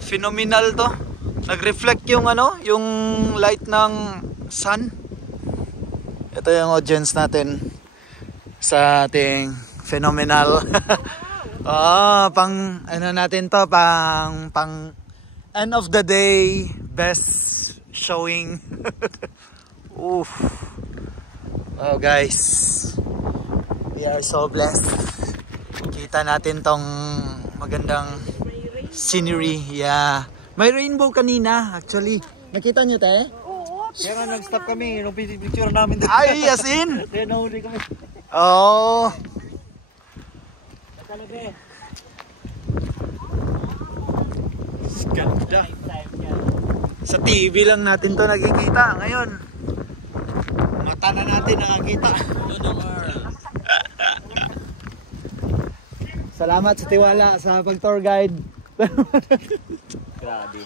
phenomenal to. Nag-reflect yung ano, yung light ng sun. Ito yung audience natin sa ating phenomenal. Pang ano natin to, pang end of the day best showing. Oof. Oh guys, we are so blessed. Kita natin tong magandang scenery. Yeah. May rainbow kanina actually. Nakita nyo te? Oo. Kaya nga nag-stop kami nung picture namin. Ay, as in? Kaya nahuli kami. Oh. Nakalabi. Ganda. Sa TV lang natin to nakikita. Ngayon, mata na natin nakakita. Salamat sa tiwala sa pag-tour guide. Grabe.